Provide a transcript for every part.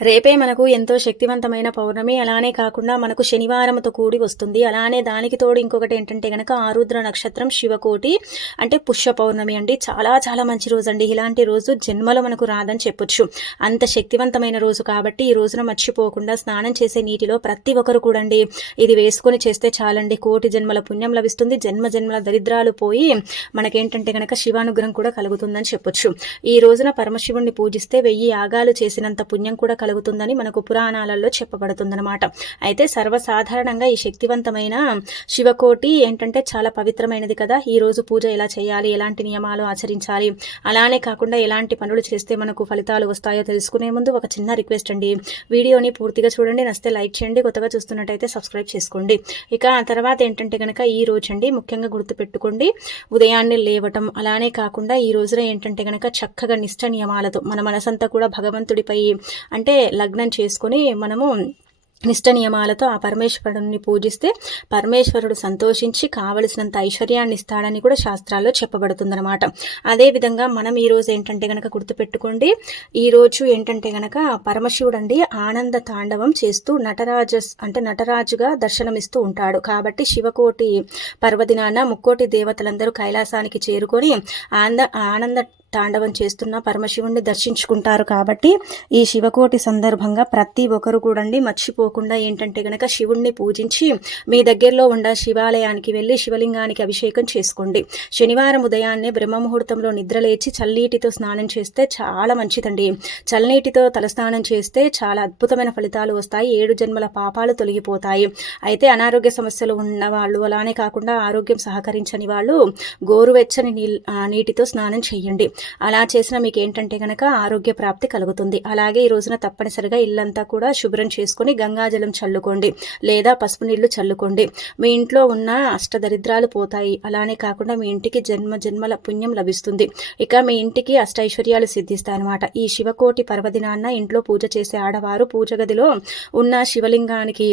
రేపే మనకు ఎంతో శక్తివంతమైన పౌర్ణమి. అలానే కాకుండా మనకు శనివారంతో కూడి వస్తుంది. అలానే దానికి తోడు ఇంకొకటి ఏంటంటే గనక ఆరుద్ర నక్షత్రం శివకోటి అంటే పుష్య పౌర్ణమి అండి. చాలా చాలా మంచి రోజు అండి ఇలాంటి రోజు జన్మలో మనకు రాదని చెప్పొచ్చు. అంత శక్తివంతమైన రోజు కాబట్టి ఈ రోజున మర్చిపోకుండా స్నానం చేసే నీటిలో ప్రతి ఒక్కరు కూడండి. ఇది వేసుకొని చేస్తే చాలండి. కోటి జన్మల పుణ్యం లభిస్తుంది. జన్మ జన్మల దరిద్రాలు పోయి మనకేంటంటే గనక శివానుగ్రహం కూడా కలుగుతుందని చెప్పొచ్చు. ఈ రోజున పరమశివుణ్ణి పూజిస్తే వెయ్యి యాగాలు చేసినంత పుణ్యం కూడా కలుగుతుందని మనకు పురాణాలలో చెప్పబడుతుందన్నమాట. అయితే సర్వసాధారణంగా ఈ శక్తివంతమైన శివకోటి ఏంటంటే చాలా పవిత్రమైనది కదా. ఈ రోజు పూజ ఎలా చేయాలి? ఎలాంటి నియమాలు ఆచరించాలి? అలానే కాకుండా ఎలాంటి పనులు చేస్తే మనకు ఫలితాలు వస్తాయో తెలుసుకునే ముందు ఒక చిన్న రిక్వెస్ట్ అండి. వీడియోని పూర్తిగా చూడండి. నస్తే లైక్ చేయండి. కొత్తగా చూస్తున్నట్టయితే సబ్స్క్రైబ్ చేసుకోండి. ఇక ఆ తర్వాత ఏంటంటే కనుక ఈ రోజు అండి ముఖ్యంగా గుర్తుపెట్టుకోండి. ఉదయాన్నే లేవటం అలానే కాకుండా ఈ రోజున ఏంటంటే కనుక చక్కగా నిష్ట నియమాలతో మన మనసంతా కూడా భగవంతుడిపై అంటే లగ్నం చేసుకొని మనము నిష్ట నియమాలతో ఆ పరమేశ్వరుడిని పూజిస్తే పరమేశ్వరుడు సంతోషించి కావలసినంత ఐశ్వర్యాన్ని ఇస్తాడని కూడా శాస్త్రాల్లో చెప్పబడుతుందన్నమాట. అదేవిధంగా మనం ఈరోజు ఏంటంటే గనక గుర్తుపెట్టుకోండి ఈ రోజు ఏంటంటే గనక పరమశివుడు అండి ఆనంద తాండవం చేస్తూ నటరాజ అంటే నటరాజుగా దర్శనమిస్తూ ఉంటాడు. కాబట్టి శివకోటి పర్వదినాన ముక్కోటి దేవతలందరూ కైలాసానికి చేరుకొని ఆనంద ఆనంద తాండవం చేస్తున్న పరమశివుణ్ణి దర్శించుకుంటారు కాబట్టి ఈ శివకోటి సందర్భంగా ప్రతి ఒక్కరు కూడండి మర్చిపోకుండా ఏంటంటే గనక శివుణ్ణి పూజించి మీ దగ్గరలో ఉన్న శివాలయానికి వెళ్ళి శివలింగానికి అభిషేకం చేసుకోండి. శనివారం ఉదయాన్నే బ్రహ్మముహూర్తంలో నిద్రలేచి చల్లనీటితో స్నానం చేస్తే చాలా మంచిదండి. చల్లనీటితో తలస్నానం చేస్తే చాలా అద్భుతమైన ఫలితాలు వస్తాయి. ఏడు జన్మల పాపాలు తొలగిపోతాయి. అయితే అనారోగ్య సమస్యలు ఉన్న వాళ్ళు అలానే కాకుండా ఆరోగ్యం సహకరించని వాళ్ళు గోరువెచ్చని నీటితో స్నానం చేయండి. అలా చేసిన మీకు ఏంటంటే కనుక ఆరోగ్య ప్రాప్తి కలుగుతుంది. అలాగే ఈ రోజున తప్పనిసరిగా ఇల్లంతా కూడా శుభ్రం చేసుకుని గంగాజలం చల్లుకోండి. లేదా పసుపు నీళ్ళు చల్లుకోండి. మీ ఇంట్లో ఉన్న అష్టదరిద్రాలు పోతాయి. అలానే కాకుండా మీ ఇంటికి జన్మ జన్మల పుణ్యం లభిస్తుంది. ఇక మీ ఇంటికి అష్టైశ్వర్యాలు సిద్ధిస్తాయన్నమాట. ఈ శివకోటి పర్వదినాన్న ఇంట్లో పూజ చేసే ఆడవారు పూజ గదిలో ఉన్న శివలింగానికి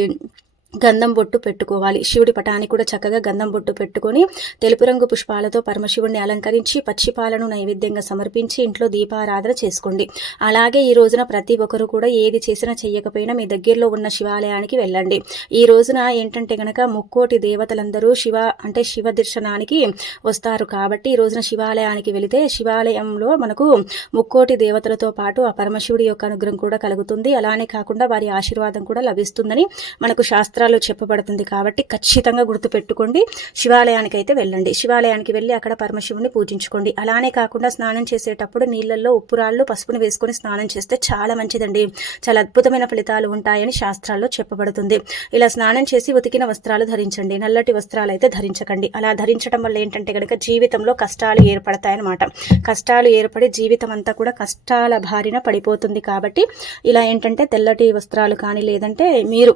గంధం బొట్టు పెట్టుకోవాలి. శివుడి పటానికి కూడా చక్కగా గంధం బొట్టు పెట్టుకొని తెలుపు రంగు పుష్పాలతో పరమశివుడిని అలంకరించి పచ్చిపాలను నైవేద్యంగా సమర్పించి ఇంట్లో దీపారాధన చేసుకోండి. అలాగే ఈ రోజున ప్రతి ఒక్కరు కూడా ఏది చేసినా చెయ్యకపోయినా మీ దగ్గరలో ఉన్న శివాలయానికి వెళ్ళండి. ఈ రోజున ఏంటంటే గనక ముక్కోటి దేవతలందరూ శివ అంటే శివ దర్శనానికి వస్తారు కాబట్టి ఈ రోజున శివాలయానికి వెళితే శివాలయంలో మనకు ముక్కోటి దేవతలతో పాటు ఆ పరమశివుడి యొక్క అనుగ్రహం కూడా కలుగుతుంది. అలానే కాకుండా వారి ఆశీర్వాదం కూడా లభిస్తుందని మనకు శాస్త్ర శాస్త్రాలు చెప్పబడుతుంది కాబట్టి ఖచ్చితంగా గుర్తుపెట్టుకోండి. శివాలయానికి అయితే వెళ్ళండి. శివాలయానికి వెళ్ళి అక్కడ పరమశివుని పూజించుకోండి. అలానే కాకుండా స్నానం చేసేటప్పుడు నీళ్ళల్లో ఉప్పురాళ్ళు పసుపుని వేసుకొని స్నానం చేస్తే చాలా మంచిదండి. చాలా అద్భుతమైన ఫలితాలు ఉంటాయని శాస్త్రాల్లో చెప్పబడుతుంది. ఇలా స్నానం చేసి ఉతికిన వస్త్రాలు ధరించండి. నల్లటి వస్త్రాలు అయితే ధరించకండి. అలా ధరించడం వల్ల ఏంటంటే కనుక జీవితంలో కష్టాలు ఏర్పడతాయన్నమాట. కష్టాలు ఏర్పడి జీవితం అంతా కూడా కష్టాల బారిన పడిపోతుంది కాబట్టి ఇలా ఏంటంటే తెల్లటి వస్త్రాలు కానీ లేదంటే మీరు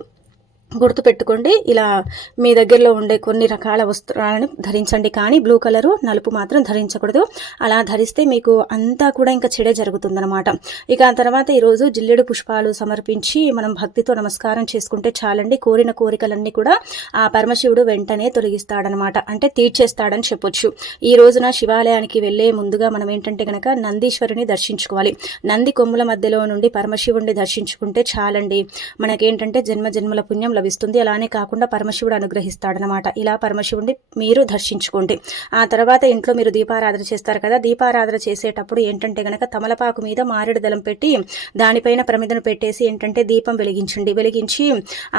గుర్తుపెట్టుకోండి ఇలా మీ దగ్గరలో ఉండే కొన్ని రకాల వస్త్రాలను ధరించండి. కానీ బ్లూ కలరు నలుపు మాత్రం ధరించకూడదు. అలా ధరిస్తే మీకు అంతా కూడా ఇంకా చెడే జరుగుతుందనమాట ఇక ఆ తర్వాత ఈరోజు జిల్లెడు పుష్పాలు సమర్పించి మనం భక్తితో నమస్కారం చేసుకుంటే చాలండి. కోరిన కోరికలన్నీ కూడా ఆ పరమశివుడు వెంటనే తొలగిస్తాడనమాట అంటే తీర్చేస్తాడని చెప్పొచ్చు. ఈ రోజున శివాలయానికి వెళ్ళే ముందుగా మనం ఏంటంటే కనుక నందీశ్వరుని దర్శించుకోవాలి. నంది కొమ్ముల మధ్యలో నుండి పరమశివుడిని దర్శించుకుంటే చాలండి. మనకేంటంటే జన్మ జన్మల పుణ్యం లభిస్తుంది అలానే కాకుండా పరమశివుడు అనుగ్రహిస్తాడనమాట ఇలా పరమశివుడిని మీరు దర్శించుకోండి. ఆ తర్వాత ఇంట్లో మీరు దీపారాధన చేస్తారు కదా దీపారాధన చేసేటప్పుడు ఏంటంటే గనక తమలపాకు మీద మారేడు దళం పెట్టి దానిపైన ప్రమిదను పెట్టేసి ఏంటంటే దీపం వెలిగించండి. వెలిగించి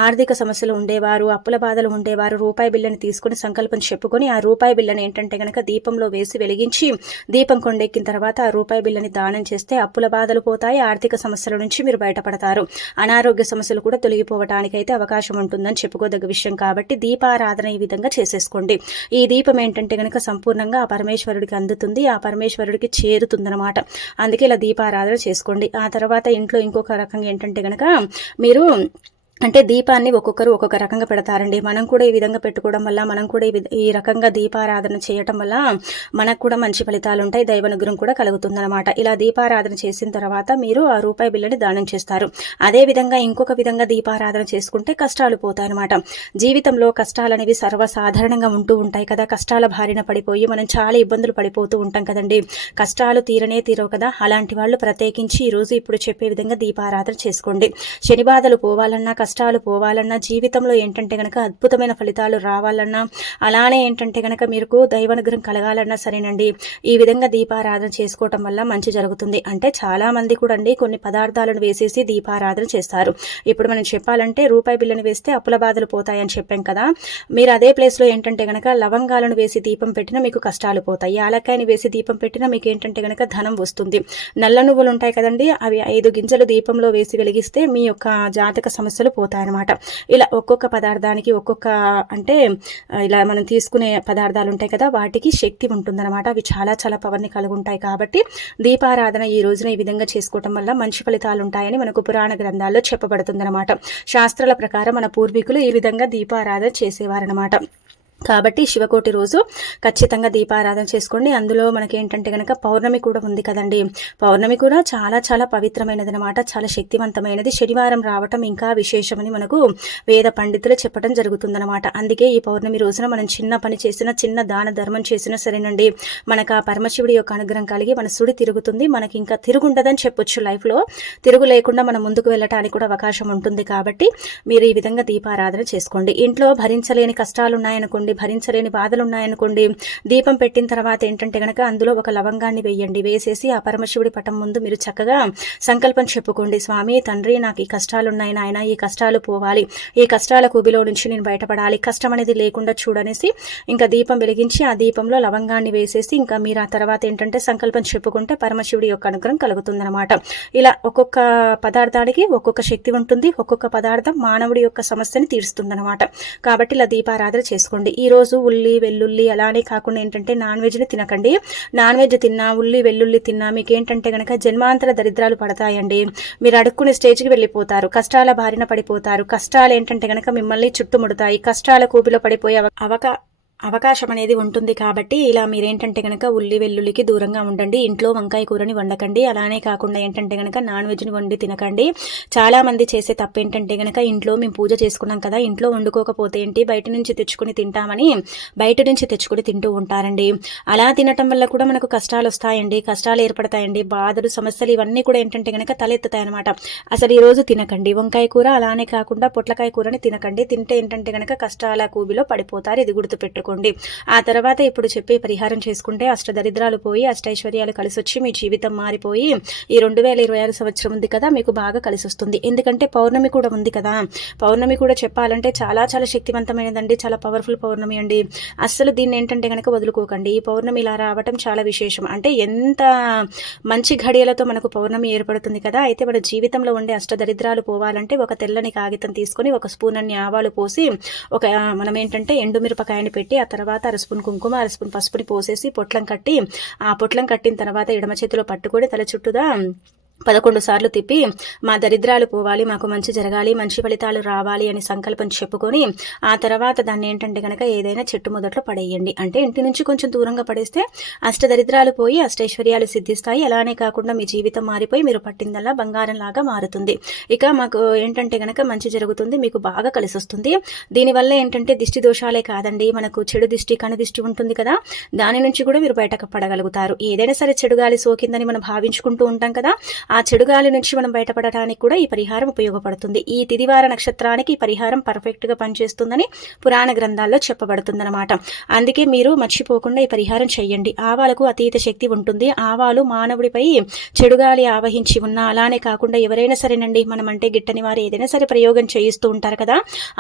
ఆర్థిక సమస్యలు ఉండేవారు అప్పుల బాధలు ఉండేవారు రూపాయి బిల్లని తీసుకుని సంకల్పం చెప్పుకొని ఆ రూపాయి బిల్లని ఏంటంటే గనక దీపంలో వేసి వెలిగించి దీపం కొండెక్కిన తర్వాత ఆ రూపాయి బిల్లని దానం చేస్తే అప్పుల బాధలు పోతాయి ఆర్థిక సమస్యల నుంచి మీరు బయటపడతారు. అనారోగ్య సమస్యలు కూడా తొలగిపోవటానికైతే అవకాశం అవకాశం ఉంటుందని చెప్పుకోదగ్గ విషయం కాబట్టి దీపారాధన ఈ విధంగా చేసేసుకోండి. ఈ దీపం ఏంటంటే కనుక సంపూర్ణంగా ఆ పరమేశ్వరుడికి అందుతుంది ఆ పరమేశ్వరుడికి చేరుతుందనమాట అందుకే ఇలా దీపారాధన చేసుకోండి. ఆ తర్వాత ఇంట్లో ఇంకొక రకంగా ఏంటంటే కనుక మీరు అంటే దీపాన్ని ఒక్కొక్కరు ఒక్కొక్క రకంగా పెడతారండి. మనం కూడా ఈ విధంగా పెట్టుకోవడం వల్ల మనం కూడా ఈ ఈ రకంగా దీపారాధన చేయటం వల్ల మనకు కూడా మంచి ఫలితాలు ఉంటాయి. దైవనుగ్రహం కూడా కలుగుతుందన్నమాట. ఇలా దీపారాధన చేసిన తర్వాత మీరు ఆ రూపాయి బిల్లుని దానం చేస్తారు. అదే విధంగా ఇంకొక విధంగా దీపారాధన చేసుకుంటే కష్టాలు పోతాయన్నమాట. జీవితంలో కష్టాలు అనేవి సర్వసాధారణంగా ఉంటూ ఉంటాయి కదా. కష్టాల బారిన పడిపోయి మనం చాలా ఇబ్బందులు పడిపోతూ ఉంటాం కదండి. కష్టాలు తీరనే తీరవు కదా. అలాంటి వాళ్ళు ప్రత్యేకించి ఈ రోజు ఇప్పుడు చెప్పే విధంగా దీపారాధన చేసుకోండి. శని బాధలు పోవాలన్నా కష్టాలు పోవాలన్నా జీవితంలో ఏంటంటే కనుక అద్భుతమైన ఫలితాలు రావాలన్నా అలానే ఏంటంటే కనుక మీకు దైవానుగ్రహం కలగాలన్నా సరేనండి. ఈ విధంగా దీపారాధన చేసుకోవటం వల్ల మంచి జరుగుతుంది. అంటే చాలా మంది కూడా అండి కొన్ని పదార్థాలను వేసేసి దీపారాధన చేస్తారు. ఇప్పుడు మనం చెప్పాలంటే రూపాయి బిల్లని వేస్తే అప్పుల బాధలు పోతాయని చెప్పాం కదా. మీరు అదే ప్లేస్లో ఏంటంటే కనుక లవంగాలను వేసి దీపం పెట్టినా మీకు కష్టాలు పోతాయి. యాలక్కాయని వేసి దీపం పెట్టినా మీకు ఏంటంటే కనుక ధనం వస్తుంది. నల్ల నువ్వులు ఉంటాయి కదండి అవి ఐదు గింజలు దీపంలో వేసి వెలిగిస్తే మీ యొక్క జాతక సమస్యలు పోతాయన్నమాట. ఇలా ఒక్కొక్క పదార్థానికి ఒక్కొక్క అంటే ఇలా మనం తీసుకునే పదార్థాలు ఉంటాయి కదా వాటికి శక్తి ఉంటుందన్నమాట. అవి చాలా చాలా పవర్ని కలిగి ఉంటాయి కాబట్టి దీపారాధన ఈ రోజున ఈ విధంగా చేసుకోవటం వల్ల మంచి ఫలితాలు ఉంటాయని మనకు పురాణ గ్రంథాల్లో చెప్పబడుతుందన్నమాట. శాస్త్రాల ప్రకారం మన పూర్వీకులు ఈ విధంగా దీపారాధన చేసేవారనమాట కాబట్టి శివకోటి రోజు ఖచ్చితంగా దీపారాధన చేసుకోండి. అందులో మనకి ఏంటంటే కనుక పౌర్ణమి కూడా ఉంది కదండి. పౌర్ణమి కూడా చాలా చాలా పవిత్రమైనది అనమాట చాలా శక్తివంతమైనది. శనివారం రావటం ఇంకా విశేషమని మనకు వేద పండితులు చెప్పడం జరుగుతుందన్నమాట. అందుకే ఈ పౌర్ణమి రోజున మనం చిన్న పని చేసినా చిన్న దాన ధర్మం చేసినా సరేనండి. మనకు ఆ పరమశివుడి యొక్క అనుగ్రహం కలిగి మన సుడి తిరుగుతుంది. మనకి ఇంకా తిరుగుండదని చెప్పొచ్చు లైఫ్లో తిరుగు లేకుండా మనం ముందుకు వెళ్ళటానికి కూడా అవకాశం ఉంటుంది కాబట్టి మీరు ఈ విధంగా దీపారాధన చేసుకోండి. ఇంట్లో భరించలేని కష్టాలు ఉన్నాయనుకోండి భరించలేని బాధలు ఉన్నాయనుకోండి దీపం పెట్టిన తర్వాత ఏంటంటే గనక అందులో ఒక లవంగాన్ని వేయండి. వేసేసి ఆ పరమశివుడి పటం ముందు మీరు చక్కగా సంకల్పం చెప్పుకోండి. స్వామి తండ్రి నాకు ఈ కష్టాలున్నాయి నాయన ఈ కష్టాలు పోవాలి. ఈ కష్టాల కుబిలో నుంచి నేను బయటపడాలి. కష్టం అనేది లేకుండా చూడనేసి ఇంకా దీపం వెలిగించి ఆ దీపంలో లవంగాన్ని వేసేసి ఇంకా మీరు ఆ తర్వాత ఏంటంటే సంకల్పం చెప్పుకుంటే పరమశివుడి యొక్క అనుగ్రహం కలుగుతుందన్నమాట. ఇలా ఒక్కొక్క పదార్థానికి ఒక్కొక్క శక్తి ఉంటుంది. ఒక్కొక్క పదార్థం మానవుడి యొక్క సమస్యని తీరుస్తుందన్నమాట. కాబట్టి ఇలా దీపారాధన చేసుకోండి. ఈరోజు ఉల్లి వెల్లుల్లి అలానే కాకుండా ఏంటంటే నాన్ వెజ్ని తినకండి. నాన్ వెజ్ తిన్నా ఉల్లి వెల్లుల్లి తిన్నా మీకు ఏంటంటే గనక జన్మాంతర దరిద్రాలు పడతాయండి. మీరు అడుక్కునే స్టేజ్కి వెళ్ళిపోతారు. కష్టాల బారిన పడిపోతారు. కష్టాలు ఏంటంటే గనక మిమ్మల్ని చుట్టుముడతాయి. కష్టాల కూపిలో పడిపోయే అవకా అవకాశం అనేది ఉంటుంది కాబట్టి ఇలా మీరేంటంటే కనుక ఉల్లి వెల్లుల్లికి దూరంగా ఉండండి ఇంట్లో వంకాయ కూరని వండకండి అలానే కాకుండా ఏంటంటే కనుక నాన్ వెజ్ని వండి తినకండి. చాలామంది చేసే తప్పు ఏంటంటే కనుక ఇంట్లో మేము పూజ చేసుకున్నాం కదా ఇంట్లో వండుకోకపోతే ఏంటి బయట నుంచి తెచ్చుకుని తింటామని బయట నుంచి తెచ్చుకుని తింటూ ఉంటారండి. అలా తినటం వల్ల కూడా మనకు కష్టాలు వస్తాయండి కష్టాలు ఏర్పడతాయండి బాధలు సమస్యలు ఇవన్నీ కూడా ఏంటంటే కనుక తలెత్తుతాయి అనమాట అసలు ఈ రోజు తినకండి వంకాయ కూర అలానే కాకుండా పొట్లకాయ కూరని తినకండి. తింటే ఏంటంటే కనుక కష్టాల కూబిలో పడిపోతారు ఇది చేసుకోండి ఆ తర్వాత ఇప్పుడు చెప్పే పరిహారం చేసుకుంటే అష్టదరిద్రాలు పోయి అష్టైశ్వర్యాలు కలిసి వచ్చి మీ జీవితం మారిపోయి ఈ రెండు వేల ఇరవై ఆరు సంవత్సరం ఉంది కదా మీకు బాగా కలిసి వస్తుంది ఎందుకంటే పౌర్ణమి కూడా ఉంది కదా. పౌర్ణమి కూడా చెప్పాలంటే చాలా చాలా శక్తివంతమైనదండి. చాలా పవర్ఫుల్ పౌర్ణమి అండి. అస్సలు దీన్ని ఏంటంటే కనుక వదులుకోకండి. ఈ పౌర్ణమి ఇలా రావటం చాలా విశేషం. అంటే ఎంత మంచి ఘడియలతో మనకు పౌర్ణమి ఏర్పడుతుంది కదా అయితే మన జీవితంలో ఉండే అష్టదరిద్రాలు పోవాలంటే ఒక తెల్లని కాగితం తీసుకొని ఒక స్పూన్ అన్ని ఆవాలు పోసి ఒక మనం ఏంటంటే ఎండుమిరపకాయని పెట్టి ఆ తర్వాత అర స్పూన్ కుంకుమ అర స్పూన్ పసుపుని పోసేసి పొట్లం కట్టి ఆ పొట్లం కట్టిన తర్వాత ఎడమ చేతిలో పట్టుకొని తల చుట్టూదా పదకొండు సార్లు తిప్పి మా దరిద్రాలు పోవాలి మాకు మంచి జరగాలి మంచి ఫలితాలు రావాలి అని సంకల్పం చెప్పుకొని ఆ తర్వాత దాన్ని ఏంటంటే కనుక ఏదైనా చెట్టు మొదట్లో పడేయండి. అంటే ఇంటి నుంచి కొంచెం దూరంగా పడేస్తే అష్ట దరిద్రాలు పోయి అష్టైశ్వర్యాలు సిద్ధిస్తాయి. అలానే కాకుండా మీ జీవితం మారిపోయి మీరు పట్టిందల్లా బంగారంలాగా మారుతుంది. ఇక మాకు ఏంటంటే కనుక మంచి జరుగుతుంది మీకు బాగా కలిసి వస్తుంది దీనివల్ల ఏంటంటే దిష్టి దోషాలే కాదండి. మనకు చెడు దిష్టి కను దిష్టి ఉంటుంది కదా. దాని నుంచి కూడా మీరు బయటకు పడగలుగుతారు. ఏదైనా సరే చెడు గాలి సోకిందని మనం భావించుకుంటూ ఉంటాం కదా. ఆ చెడు గాలి నుంచి మనం బయటపడటానికి కూడా ఈ పరిహారం ఉపయోగపడుతుంది. ఈ తిదివార నక్షత్రానికి ఈ పరిహారం పర్ఫెక్ట్గా పనిచేస్తుందని పురాణ గ్రంథాల్లో చెప్పబడుతుందన్నమాట. అందుకే మీరు మర్చిపోకుండా ఈ పరిహారం చేయండి. ఆవాలకు అతీత శక్తి ఉంటుంది. ఆవాలు మానవుడిపై చెడుగాలి ఆవహించి ఉన్నా అలానే కాకుండా ఎవరైనా సరేనండి మనం అంటే గిట్టని వారు ఏదైనా సరే ప్రయోగం చేయిస్తూ ఉంటారు కదా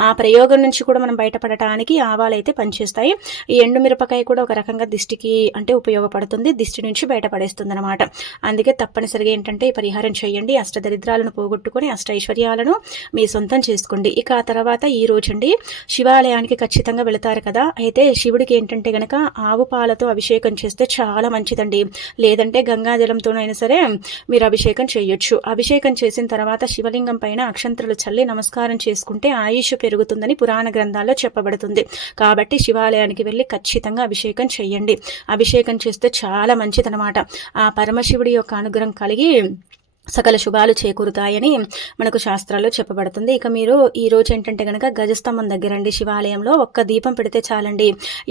ఆ ప్రయోగం నుంచి కూడా మనం బయటపడటానికి ఆవాలు అయితే పనిచేస్తాయి. ఈ ఎండుమిరపకాయ కూడా ఒక రకంగా దిష్టికి అంటే ఉపయోగపడుతుంది. దిష్టి నుంచి బయటపడేస్తుంది అనమాట అందుకే తప్పనిసరిగా ఏంటంటే ఈ పరిహారం చేయండి అష్టదరిద్రాలను పోగొట్టుకొని అష్టైశ్వర్యాలను మీ సొంతం చేసుకోండి. ఇక ఆ తర్వాత ఈ రోజండి శివాలయానికి ఖచ్చితంగా వెళతారు కదా. అయితే శివుడికి ఏంటంటే గనక ఆవు పాలతో అభిషేకం చేస్తే చాలా మంచిదండి. లేదంటే గంగాజలంతోనైనా సరే మీరు అభిషేకం చేయొచ్చు. అభిషేకం చేసిన తర్వాత శివలింగం పైన అక్షంతలు చల్లి నమస్కారం చేసుకుంటే ఆయుష్ పెరుగుతుందని పురాణ గ్రంథాల్లో చెప్పబడుతుంది. కాబట్టి శివాలయానికి వెళ్ళి ఖచ్చితంగా అభిషేకం చేయండి. అభిషేకం చేస్తే చాలా మంచిదనమాట. ఆ పరమశివుడి యొక్క అనుగ్రహం కలిగి సకల శుభాలు చేకూరుతాయని మనకు శాస్త్రాల్లో చెప్పబడుతుంది. ఇక మీరు ఈ రోజు ఏంటంటే కనుక గజస్తంభం దగ్గరండి శివాలయంలో ఒక్క దీపం పెడితే చాలండి.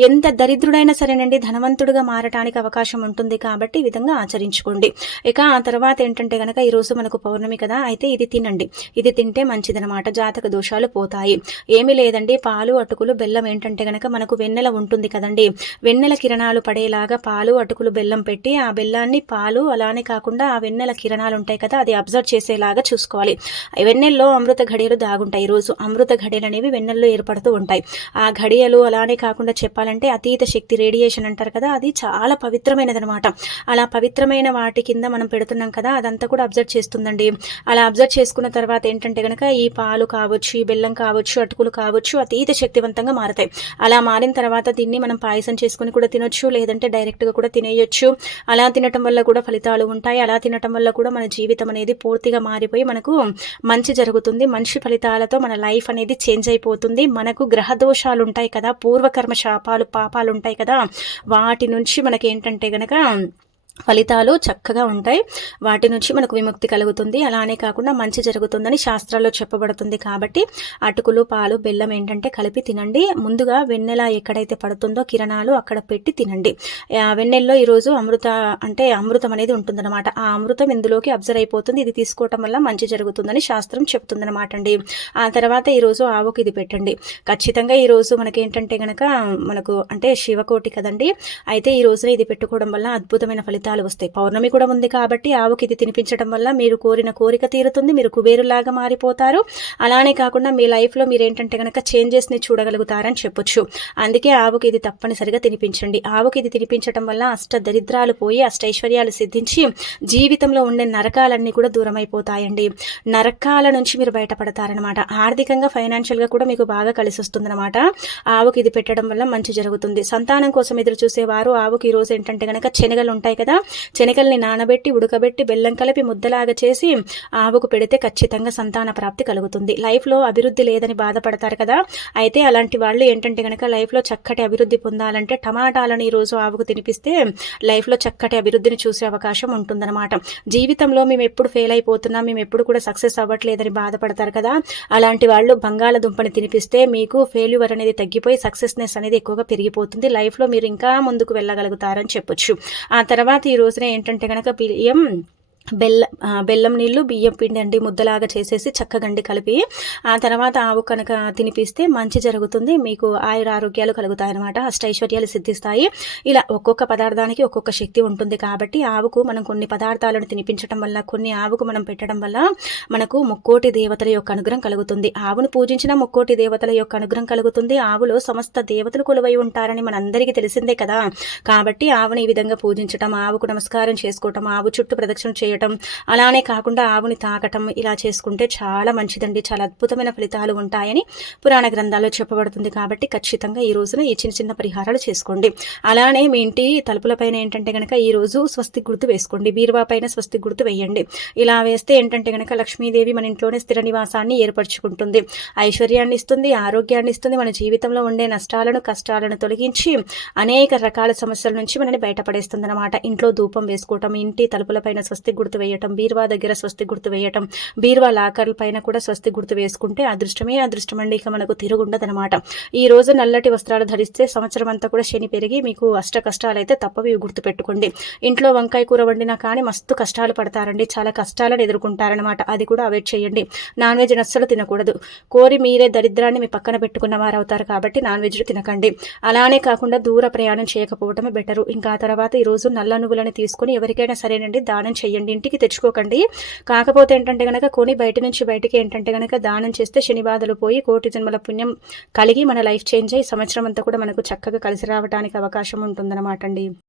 ఎంత దరిద్రుడైనా సరేనండి ధనవంతుడిగా మారటానికి అవకాశం ఉంటుంది కాబట్టి ఈ విధంగా ఆచరించుకోండి. ఇక ఆ తర్వాత ఏంటంటే కనుక ఈరోజు మనకు పౌర్ణమి కదా అయితే ఇది తినండి. ఇది తింటే మంచిదనమాట జాతక దోషాలు పోతాయి. ఏమీ లేదండి పాలు అటుకులు బెల్లం ఏంటంటే కనుక మనకు వెన్నెల ఉంటుంది కదండి. వెన్నెల కిరణాలు పడేలాగా పాలు అటుకులు బెల్లం పెట్టి ఆ బెల్లాన్ని పాలు అలానే కాకుండా ఆ వెన్నెల కిరణాలు ఉంటాయి కదా అది అబ్జర్వ్ చేసేలాగా చూసుకోవాలి. వెన్నెల్లో అమృత ఘడియలు దాగుంటాయి. ఈరోజు అమృత ఘడియలు అనేవి వెన్నెల్లో ఏర్పడుతూ ఉంటాయి. ఆ ఘడియలు అలానే కాకుండా చెప్పాలంటే అతీత శక్తి రేడియేషన్ అంటారు కదా అది చాలా పవిత్రమైనది అనమాట అలా పవిత్రమైన వాటి కింద మనం పెడుతున్నాం కదా అదంతా కూడా అబ్జర్వ్ చేస్తుందండి. అలా అబ్జర్వ్ చేసుకున్న తర్వాత ఏంటంటే కనుక ఈ పాలు కావచ్చు ఈ బెల్లం కావచ్చు అటుకులు కావచ్చు అతీత శక్తివంతంగా మారతాయి. అలా మారిన తర్వాత దీన్ని మనం పాయసం చేసుకుని కూడా తినొచ్చు లేదంటే డైరెక్ట్గా కూడా తినేయొచ్చు. అలా తినటం వల్ల కూడా ఫలితాలు ఉంటాయి. అలా తినటం వల్ల కూడా మన జీవితం జీవితం అనేది పూర్తిగా మారిపోయి మనకు మంచి జరుగుతుంది. మంచి ఫలితాలతో మన లైఫ్ అనేది చేంజ్ అయిపోతుంది. మనకు గ్రహ దోషాలు ఉంటాయి కదా పూర్వకర్మ శాపాలు పాపాలు ఉంటాయి కదా వాటి నుంచి మనకి ఏంటంటే గనక ఫలితాలు చక్కగా ఉంటాయి. వాటి నుంచి మనకు విముక్తి కలుగుతుంది. అలానే కాకుండా మంచి జరుగుతుందని శాస్త్రాల్లో చెప్పబడుతుంది కాబట్టి అటుకులు పాలు బెల్లం ఏంటంటే కలిపి తినండి. ముందుగా వెన్నెల ఎక్కడైతే పడుతుందో కిరణాలు అక్కడ పెట్టి తినండి. వెన్నెల్లో ఈరోజు అమృత అంటే అమృతం అనేది ఉంటుందన్నమాట. ఆ అమృతం ఇందులోకి అబ్జర్వ్ అయిపోతుంది. ఇది తీసుకోవటం వల్ల మంచి జరుగుతుందని శాస్త్రం చెప్తుందన్నమాట అండి. ఆ తర్వాత ఈరోజు ఆవుకి ఇది పెట్టండి. ఖచ్చితంగా ఈరోజు మనకి ఏంటంటే గనక మనకు అంటే శివకోటి కదండి. అయితే ఈ రోజున ఇది పెట్టుకోవడం వల్ల అద్భుతమైన ఫలితాలు ఫలితాలు వస్తాయి. పౌర్ణమి కూడా ఉంది కాబట్టి ఆవుకి ఇది తినిపించడం వల్ల మీరు కోరిన కోరిక తీరుతుంది మీరు కుబేరులాగా మారిపోతారు. అలానే కాకుండా మీ లైఫ్లో మీరు ఏంటంటే కనుక చేంజెస్ని చూడగలుగుతారని చెప్పొచ్చు. అందుకే ఆవుకి ఇది తప్పనిసరిగా తినిపించండి. ఆవుకి ఇది తినిపించడం వల్ల అష్ట దరిద్రాలు పోయి అష్టైశ్వర్యాలు సిద్ధించి జీవితంలో ఉండే నరకాలన్నీ కూడా దూరం అయిపోతాయండి నరకాల నుంచి మీరు బయటపడతారనమాట ఆర్థికంగా ఫైనాన్షియల్గా కూడా మీకు బాగా కలిసి వస్తుందన్నమాట ఆవుకి ఇది పెట్టడం వల్ల మంచి జరుగుతుంది. సంతానం కోసం ఎదురు చూసేవారు ఆవుకి ఈరోజు రోజు ఏంటంటే కనుక శనగలు ఉంటాయి కదా శనగల్ని నానబెట్టి ఉడకబెట్టి బెల్లం కలిపి ముద్దలాగా చేసి ఆవుకు పెడితే ఖచ్చితంగా సంతాన ప్రాప్తి కలుగుతుంది. లైఫ్లో అభివృద్ధి లేదని బాధపడతారు కదా. అయితే అలాంటి వాళ్ళు ఏంటంటే కనుక లైఫ్లో చక్కటి అభివృద్ధి పొందాలంటే టమాటాలను ఈరోజు ఆవుకు తినిపిస్తే లైఫ్లో చక్కటి అభివృద్ధిని చూసే అవకాశం ఉంటుందన్నమాట. జీవితంలో మేము ఎప్పుడు ఫెయిల్ అయిపోతున్నాం మేము ఎప్పుడు కూడా సక్సెస్ అవ్వట్లేదని బాధపడతారు కదా. అలాంటి వాళ్ళు బంగాళదుంపని తినిపిస్తే మీకు ఫెయిల్యూర్ అనేది తగ్గిపోయి సక్సెస్నెస్ అనేది ఎక్కువగా పెరిగిపోతుంది. లైఫ్లో మీరు ఇంకా ముందుకు వెళ్ళగలుగుతారని చెప్పొచ్చు. ఆ తర్వాత ఈ రోజున ఏంటంటే కనుక బియ్యం బెల్ల బెల్లం నీళ్ళు బియ్యం పిండి అండి ముద్దలాగా చేసేసి చక్కగండి కలిపి ఆ తర్వాత ఆవు కనుక తినిపిస్తే మంచి జరుగుతుంది. మీకు ఆయుర ఆరోగ్యాలు కలుగుతాయి అనమాట అష్టైశ్వర్యాలు సిద్ధిస్తాయి. ఇలా ఒక్కొక్క పదార్థానికి ఒక్కొక్క శక్తి ఉంటుంది కాబట్టి ఆవుకు మనం కొన్ని పదార్థాలను తినిపించడం వల్ల కొన్ని ఆవుకు మనం పెట్టడం వల్ల మనకు ముక్కోటి దేవతల యొక్క అనుగ్రహం కలుగుతుంది. ఆవును పూజించిన ముక్కోటి దేవతల యొక్క అనుగ్రహం కలుగుతుంది. ఆవులో సమస్త దేవతలు కొలువై ఉంటారని మనందరికీ తెలిసిందే కదా. కాబట్టి ఆవుని ఈ విధంగా పూజించటం ఆవుకు నమస్కారం చేసుకోవటం ఆవు చుట్టూ ప్రదక్షిణ చేయడం చేయటం అలానే కాకుండా ఆవుని తాకటం ఇలా చేసుకుంటే చాలా మంచిదండి. చాలా అద్భుతమైన ఫలితాలు ఉంటాయని పురాణ గ్రంథాల్లో చెప్పబడుతుంది కాబట్టి ఖచ్చితంగా ఈ రోజున ఈ చిన్న చిన్న పరిహారాలు చేసుకోండి. అలానే మీ ఇంటి తలుపులపైన ఏంటంటే కనుక ఈ రోజు స్వస్తి గుర్తు వేసుకోండి. బీరువా పైన స్వస్తి గుర్తు వేయండి. ఇలా వేస్తే ఏంటంటే కనుక లక్ష్మీదేవి మన ఇంట్లోనే స్థిర నివాసాన్ని ఏర్పరచుకుంటుంది. ఐశ్వర్యాన్ని ఇస్తుంది ఆరోగ్యాన్ని ఇస్తుంది మన జీవితంలో ఉండే నష్టాలను కష్టాలను తొలగించి అనేక రకాల సమస్యల నుంచి మనని బయటపడేస్తుంది అనమాట ఇంట్లో ధూపం వేసుకోవటం ఇంటి తలుపులపైన స్వస్తి గుర్తు గుర్తు వేయటం బీరువా దగ్గర స్వస్తి గుర్తు వేయటం బీరువా లాకర్ల పైన కూడా స్వస్తి గుర్తు వేసుకుంటే అదృష్టమే అదృష్టం అండి ఇక మనకు తిరుగుండదనమాట. ఈ రోజు నల్లటి వస్త్రాలు ధరిస్తే సంవత్సరం అంతా కూడా శని పెరిగి మీకు అష్ట కష్టాలు అయితే తప్పవి గుర్తు పెట్టుకోండి ఇంట్లో వంకాయ కూర వండినా కానీ మస్తు కష్టాలు పడతారండి. చాలా కష్టాలను ఎదుర్కొంటారనమాట. అది కూడా అవాయిడ్ చేయండి. నాన్ వెజ్ అస్సలు తినకూడదు. కోరి మీరే దరిద్రాన్ని మీ పక్కన పెట్టుకున్న వారు అవుతారు కాబట్టి నాన్ వెజ్ తినకండి. అలానే కాకుండా దూర ప్రయాణం చేయకపోవటమే బెటరు. ఇంకా తర్వాత ఈరోజు నల్ల నువ్వులను తీసుకుని ఎవరికైనా సరేనండి దానం చేయండి. ఇంటికి తెచ్చుకోకండి. కాకపోతే ఏంటంటే కనుక కొని బయట నుంచి బయటికి ఏంటంటే కనుక దానం చేస్తే శని బాధలు పోయి కోటి జన్మల పుణ్యం కలిగి మన లైఫ్ చేంజ్ అయ్యి సంవత్సరం అంతా కూడా మనకు చక్కగా కలిసి రావడానికి అవకాశం ఉంటుందన్నమాట అండి.